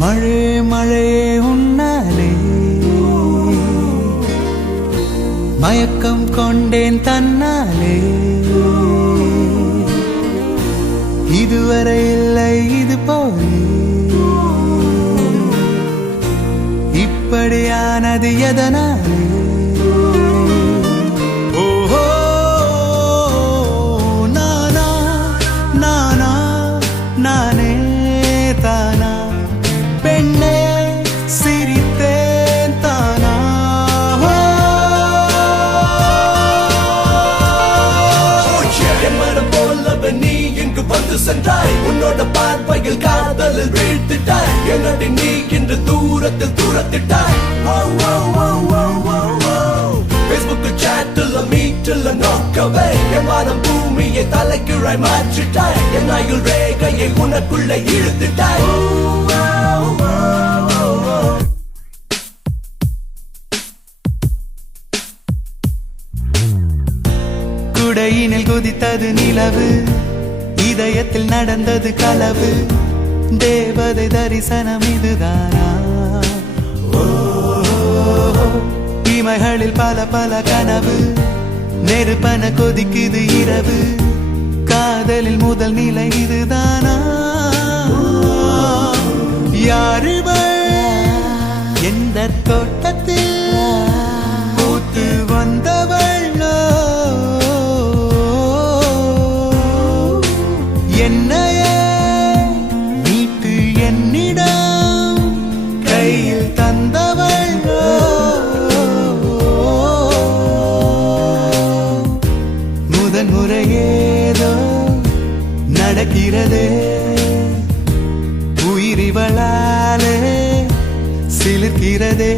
மழை மழை உன்னாலே மயக்கம் கொண்டேன் தன்னாலே இதுவரை இல்லை இது போலே இப்படியானது எதனாலே ஓஹோ நானா நானா நானே தானா பெண்ணே சிரித்தேன் தானா என் மனம் போலவ நீ இங்கு வந்து சென்றாய் உன்னோட பார்வையில் காதலில் வீழ்த்திட்டாய் என்னடி நீ இன்று தூரத்தில் தூரத்திட்டாய் Facebook சாட்டில் மீட்டில் நோக்கவே என் மனம் பூமியை தலைக்கீழாய் மாற்றிட்டாய் என் ஆயுள் ரேகையை உனக்குள்ள இழுத்துட்டாய் குடையினில் குதித்தது நிலவு இதயத்தில் நடந்தது களவு தேவதை தரிசனம் இதுதானா இமைகளில் பல பல கனவு நெருப்பன கொதிக்குது இரவு காதலில் முதல் நிலை இதுதானா யாருவள் எந்த தோட்டத்தில் பூத்து வந்தவள் என்னையே மீட்டு என்னிடம் கையில் தந்தவள் முதன் முறையேதோ நடக்கிறதே உயிரிவளாலே சிலிர்க்கிறதே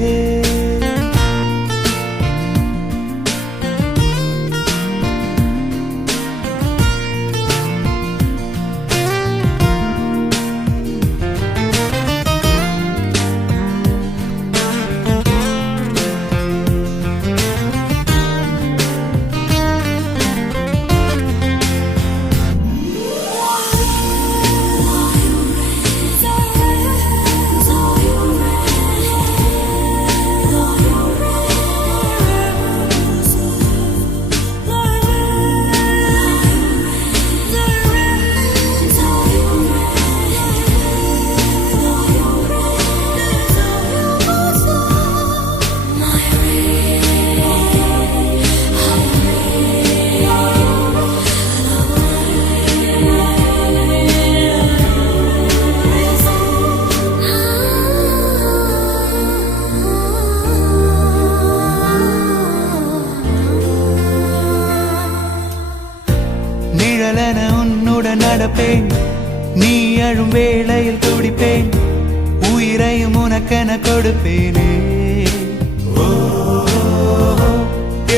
நிழலென உன்னுடன் நடப்பேன் நீ அழும் வேளையில் துடிப்பேன் உயிரையும் உனக்கென கொடுப்பேனே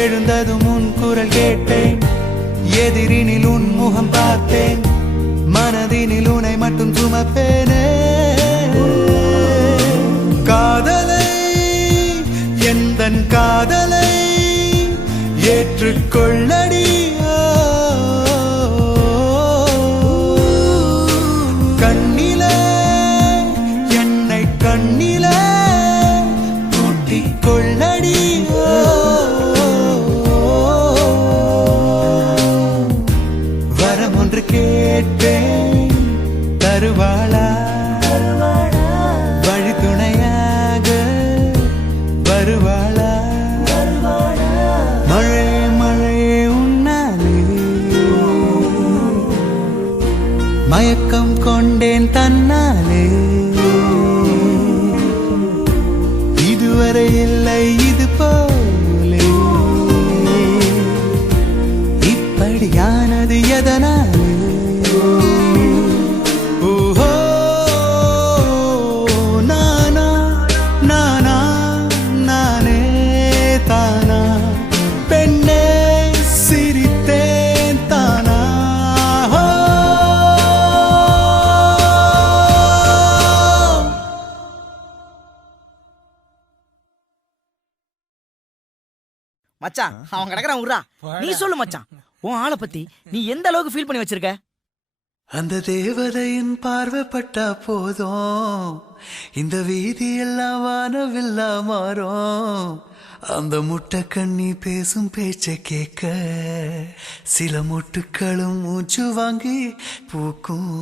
எழுந்ததும் உன் குரல் கேட்பேன் எதிரினில் உன் முகம் பார்த்தேன் மனதினில் உன்னை மட்டும் சுமப்பேனே காதலை எந்தன் காதலை ஏற்றுக்கொள்ளடி கண்ணிலே என்னை கண்ணிலே கூட்டிக் கொள்ளடி வரம் ஒன்று கேட்பேன் தருவாளா வழித்துணையாக வருவாளா மழை மழை உன்னாலே மயக்கம் கொண்டேன் தன்னாலே இதுவரை இல்லை இது போலே இப்படியானது எதனாலே ஓஹோ நானா நானா நானே தானா பெண்ணே சிரித்தேன் தானா மச்சான் அவன் கிடக்குறான் உர்றா. நீ சொல்லு மச்சான், உன் ஆளை பத்தி நீ எந்த அளவுக்கு ஃபீல் பண்ணி வச்சிருக்க? அந்த தேவதையின் பார்வைப்பட்டா போதும் இந்த வீதி எல்லாம் வானவில்லா மாறும். அந்த முட்டை கண்ணி பேசும் பேச்சை கேட்க சில முட்டுக்களும் மூச்சு வாங்கி பூக்கும்.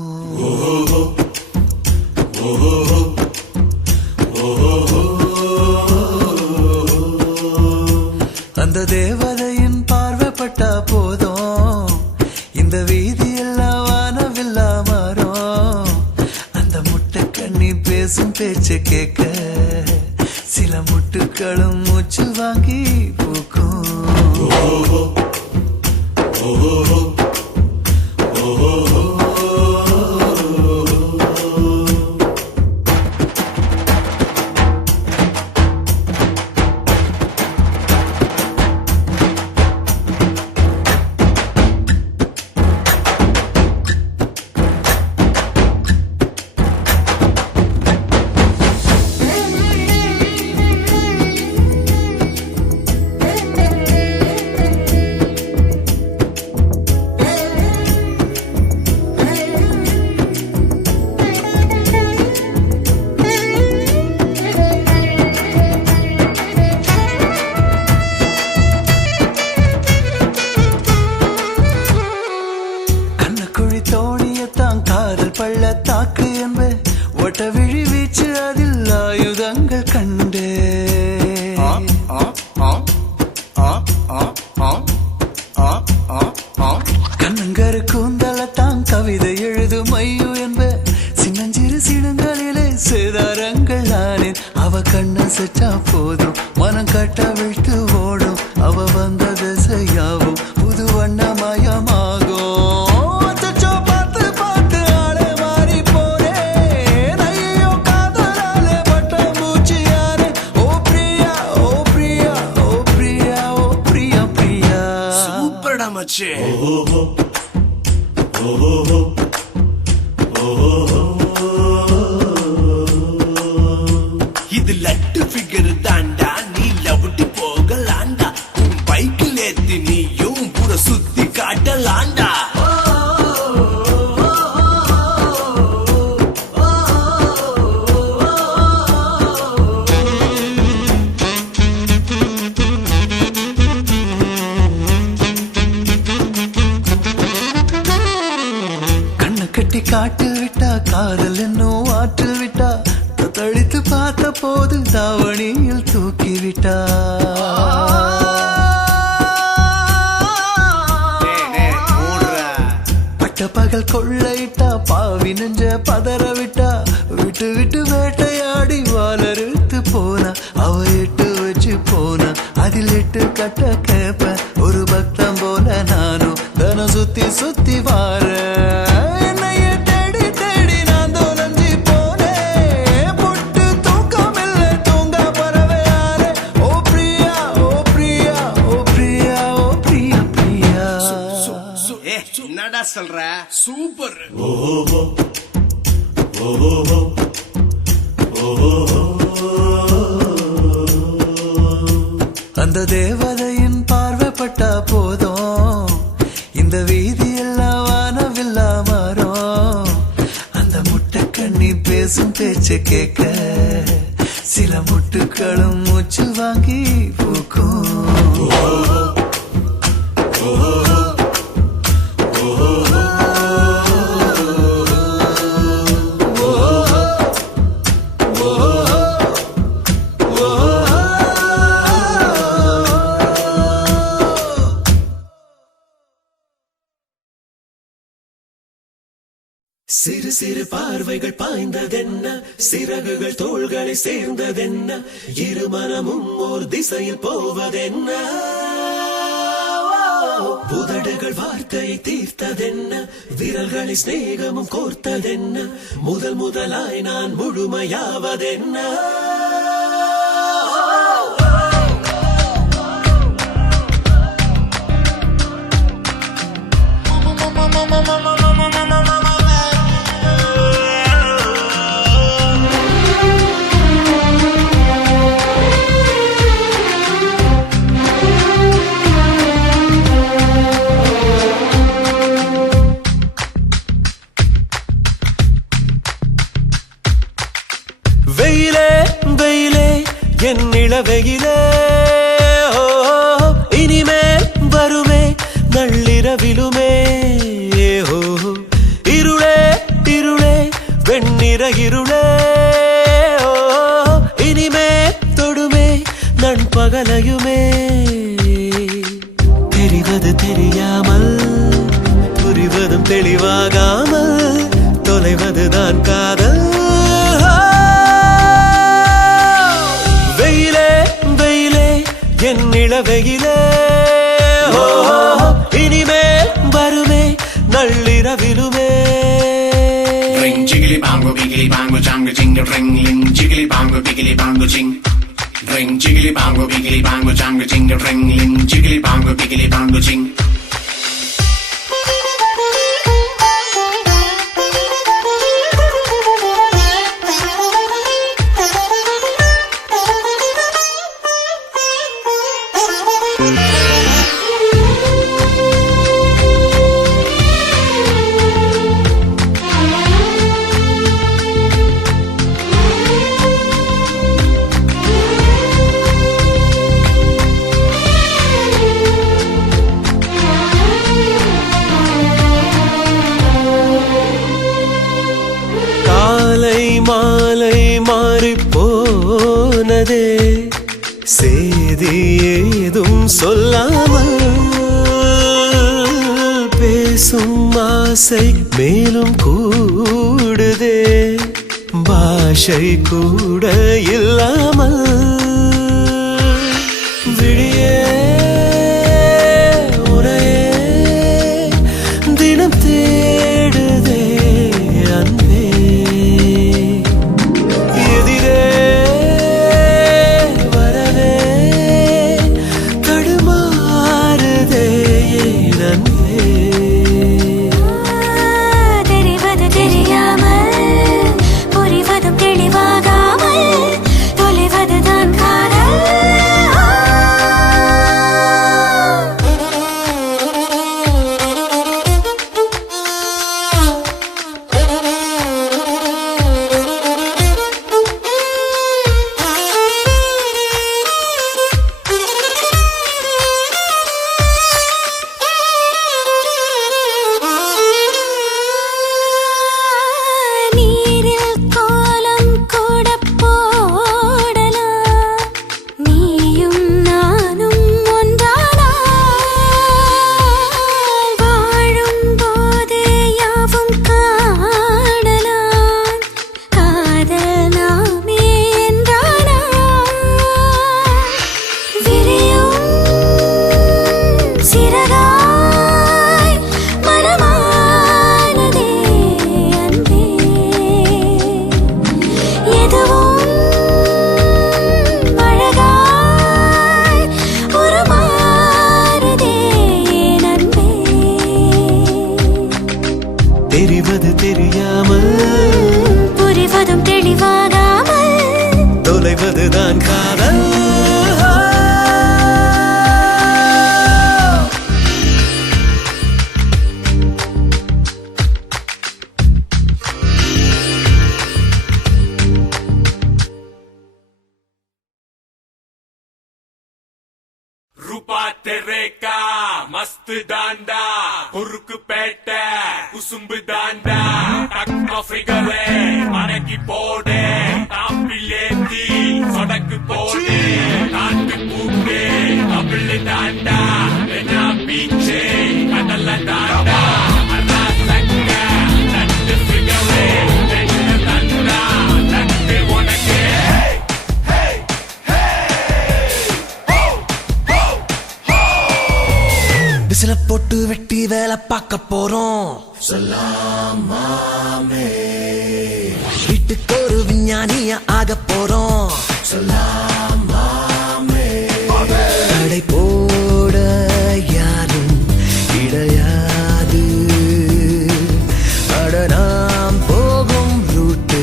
அந்த தேவதையின் பார்வைப்பட்டா போதும் இந்த வீதி எல்லாம் வானவில்லா மாறும். அந்த முட்டை கண்ணி பேசும் பேச்சை கேட்க சில முட்டுக்களும் மூச்சு வாங்கி பூக்கும். பள்ளத்தாக்கு என்ப ஒட்ட விழி வீச்சு அதில் ஆயுதங்கள் கண்டே. கண்ணங்கரு கூந்தலத்தான் கவிதை எழுதும் ஐயோ என்ப சின்னஞ்சிறு சிடுங்களிலே சேதாரங்கள் ஆனேன். அவ கண்ண செட்டா போதும் மனம் கட்ட விட்டு ஓடும். அவ வந்த திசையாவும் புது வண்ணமயமாகும். இது லட்டு ஃபிகர் தாண்டா, நீ லவுட்டி போகலாண்டா. உன் பைக்கில் ஏத்தி நீயும் புற சுத்தி காட்டலாண்டா. கட்டி காட்டு விட்டா காதல் என்னும் ஆற்று விட்டா. தத்தளித்து பார்த்த போது தாவணியில் தூக்கி விட்டா. பட்ட பகல் கொள்ளையிட்டா பாவி நெஞ்ச பதற விட்டா. விட்டு விட்டு வேட்டையாடி வாழறுத்து போனா. அவ எட்டு வச்சு போனா அதில் எட்டு கட்ட கேப்ப. ஒரு பக்தம் போல நானும் தன சுத்தி சுத்தி வார. என்னடா சொல்ற? சூப்பர். அந்த தேவதையின் பார்வைப்பட்டா போதும் இந்த வீதி எல்லாம் வானவில்லா மாறும். அந்த முட்டை கண்ணி பேசும் பேச்சை கேட்க சில முட்டுக்களும் மூச்சு வாங்கி பூக்கும். சிறு சிறு பார்வைகள் பாய்ந்ததென்ன, சிறகுகள் தோள்களை சேர்ந்ததென்ன, இரு மனமும் ஓர் திசையில் போவதென்ன. புதடுகள் வார்த்தையை தீர்த்ததென்ன, விரல்களை சிநேகமும் கோர்த்ததென்ன, முதல் முதலாய் நான் முழுமையாவதென்ன. வெயிலே வெயிலே என் இளவெயிலே இனிமே வருமே நள்ளிரவிலுமே இருளே இருளே வெண்ணிற இருளே இனிமே தொடுமே நண்பகலையுமே தெரிவது தெரியாமல் புரிவதும் தெளிவாகாமல் தொலைவதுதான் காதல் வெயிலே வெயிலே என் இளவெயிலே இனிமே வருமே நள்ளிரவிலுமே Ring jiggly bongo biggly bongo jangle jingle ring ling jiggly bongo biggly bongo jing. Ring jiggly bongo biggly bongo jangle jingle ring ling jiggly bongo biggly bongo jing. மாலை மாறிப்போனதே சேதி ஏதும் சொல்லாமல் பேசும் ஆசை மேலும் கூடுதே பாஷை கூட இல்லாமல் விழியே உரையே தினம் தேடுதே அன்பே தெரிவது தெரியாமல் புரிவதும் தெளிவாகாமல் தொலைவதுதான் காதல் रूपा तेरे का मस्त डांडा हुरुक पेटे कुसुम्ब डांडा टक्का फिगरे माने की पोडे तापिलेती सड़क पोडे काट पूके कबल डांडा लेना पीछे कदल डांडा अल्लाह तक्का टट फिगरे लेना डांडा टट वनके விசில போட்டு வெட்டி வேலை பார்க்க போறோம் சொல்லாமே வீட்டுக்கு ஒரு விஞ்ஞானிய ஆக போறோம் சொல்லாமே தடை போட யாரும் கிடையாது அட நாம் போகும் ரூட்டு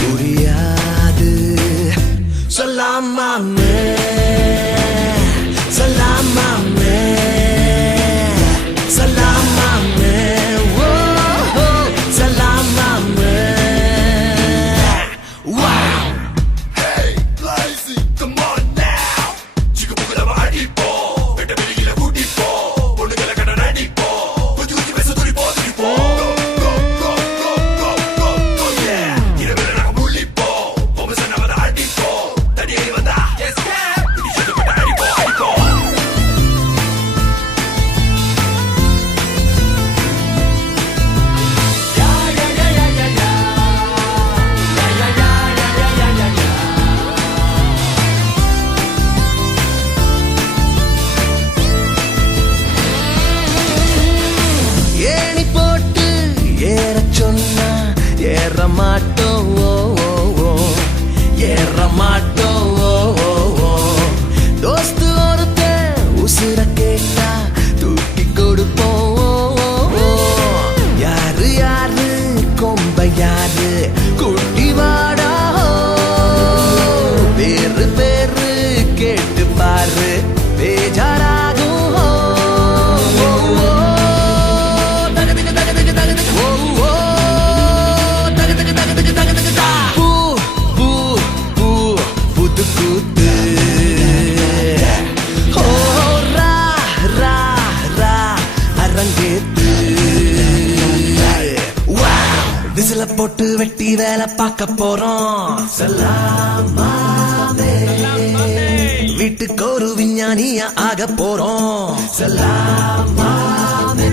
புரியாது சொல்லாமே சொல்லாமே Salamame, whoa, salamame, wow. மாட்டோம் ஏற மாட்டோம் தோஸ்து ஒருத்தன் உசுர கேட்டா தூக்கி கொடுப்போம் யாரு யாரு கொம்ப யாரு குட்டி வாடா பேரு பேரு கேட்டு பாரு பேஜாராகும் புது கூத்து அரங்கேத்து விசில போட்டு வெட்டி வேலை பார்க்க போறோம் சலாமாமே வீட்டுக்கு ஒரு விஞ்ஞானியா ஆக போறோம் சலாமாமே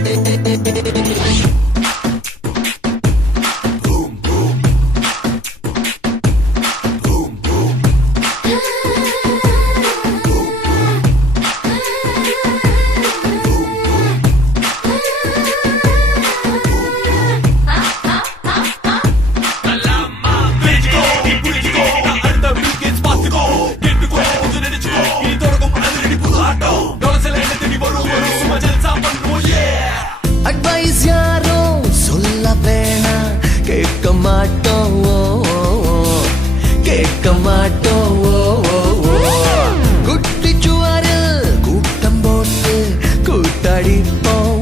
அட்வைஸ் யாரும் சொல்ல வேணாம் கேட்க மாட்டோம் குட்டி சுவாரு கூட்டம் போட்டு கூட்டடிப்போம்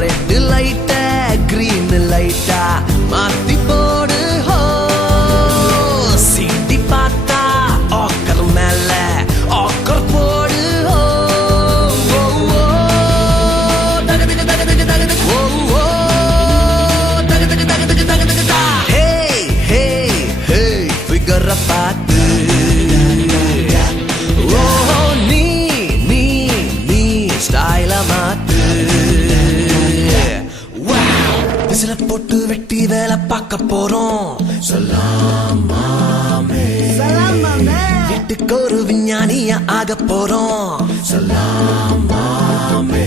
ரெட் லைட்ட கிரீன் லைட்டா மாத்தி போடு சிட்டி பார்த்தா ஆக்கர் மேல ஆக்கர் போடு பார்த்து நீ ஸ்டைல மாத்து விசில போட்டு வெட்டி வேலை பார்க்க போறோம் சொல்லாமே வீட்டுக்கு ஒரு விஞ்ஞானியா ஆக போறோம் சொல்லாமே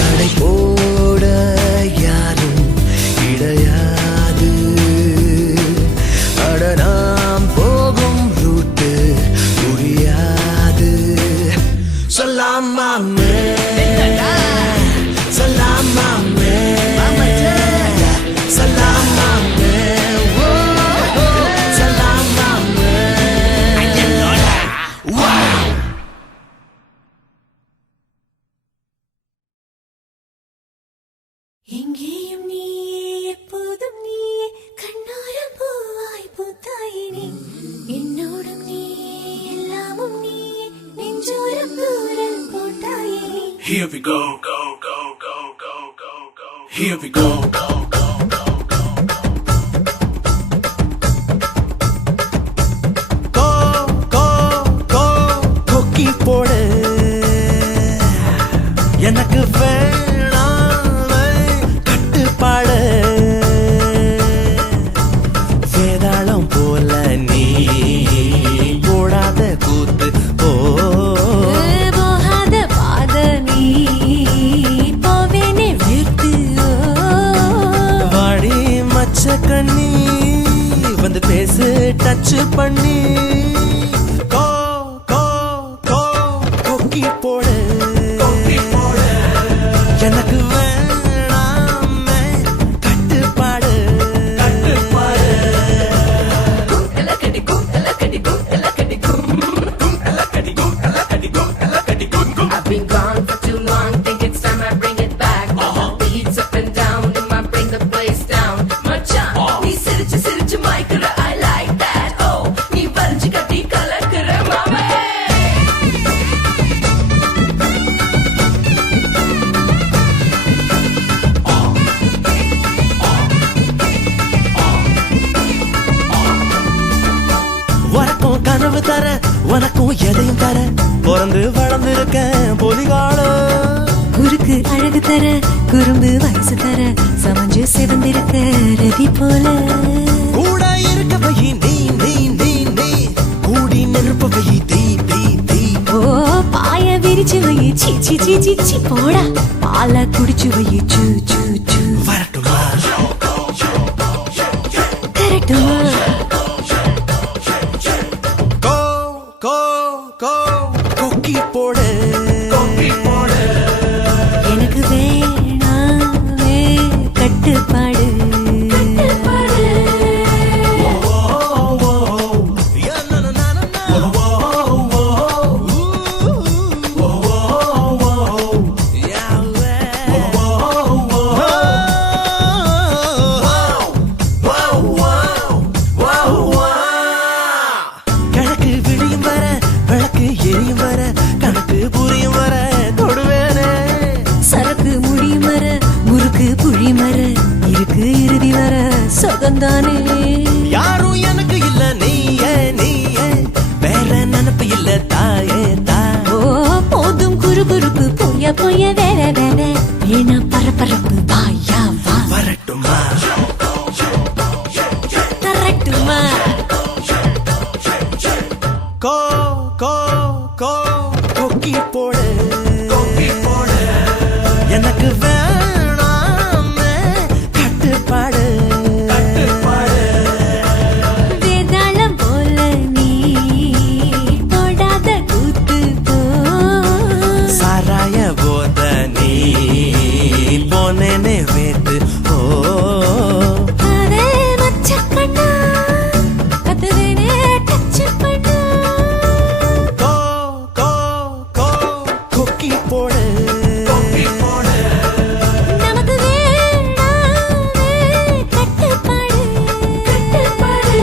நடை போட யாரும் கிடையாது நாம் போகும் ரூட்டு புரியாது சொல்லாமே சொல்லாமே சொல்லாமே சொல்லாமே எங்கேயும் நீயே எப்போதும் நீயே கண்ணோரம் பூவாய் பூத்தாயே நீ என்னோடும் நீயே எல்லாமும் நீயே நெஞ்சோரம் தூரம் போட்டாயே நீ Here we go, go, go, go, go, go, go. Here we go, go, go, go, go, go. கொக்கி போடு எனக்கு வேணாம் கட்டுப்பாடு வேதாளம் போல நீ போடாத கூத்து போகாத பாத நீ போவேனே வீட்டு வாடி மச்ச கண்ணி வந்து பேசு டச் பண்ணி கொக்கி போடு எனக்கு வேணாமே கட்டுப்பாடு I've been gone for too long, think it's time I bring it back. Beats up and down, it might bring the place down. Machan, nee sirichu maikura, I like that. Oh, nee varanju katti kalakura mama. உனக்கும் கனவு தர உனக்கும் எதையும் தர பிறந்து வளர்ந்திருக்கேன் பொலிகால குறுக்கு அழகு தர குறும்பு வயசு தர சமஞ்சு சிவந்திருக்க ரதி போல கூட இருக்க வை நீ நீ நீ நீ கூடி நெருப்ப வை தீ தீ தீ ஓ பாய விரிச்சு வை சி சி சி சி சி போடா பால குடிச்சு வை சூ சூ சூ வரட்டுமா வரட்டுமா கோ கோ கோ கொக்கி போடு எனக்கு வேணாமே கட்டுப்பாடு கிழக்கு விடியும் வர விளக்கு எரியும் வர கணக்கு புரியும் வர தொடுவேனே சரக்கு முடி மர முறுக்கு புழி மர இருக்கு இறுதி வர சொகந்தானே யாரும் எனக்கு இல்ல நீயே நீயே வேற நினப்பு இல்ல தாயே தாய் ஓ போதும் குறுகுறுப்பு பொய்ய பொய்ய வேற வேற ஏனா பரபரப்பு வாயா வா வரட்டுமா தரட்டுமா கோ கோ கோ கொக்கி போடு எனக்கு வேணாமே கட்டுப்பாடு வேதாளம் போல நீ தொடாத கூத்து போ சாராய போத நீ போனேனே வேத்து ஓ அரே மச்சக்கண்ணா கத்துவேனே டச் பண்ணா கோ கோ கோ கொக்கி போடு நமக்கு வேணாமே கட்டுப்பாடு கட்டுப்பாடு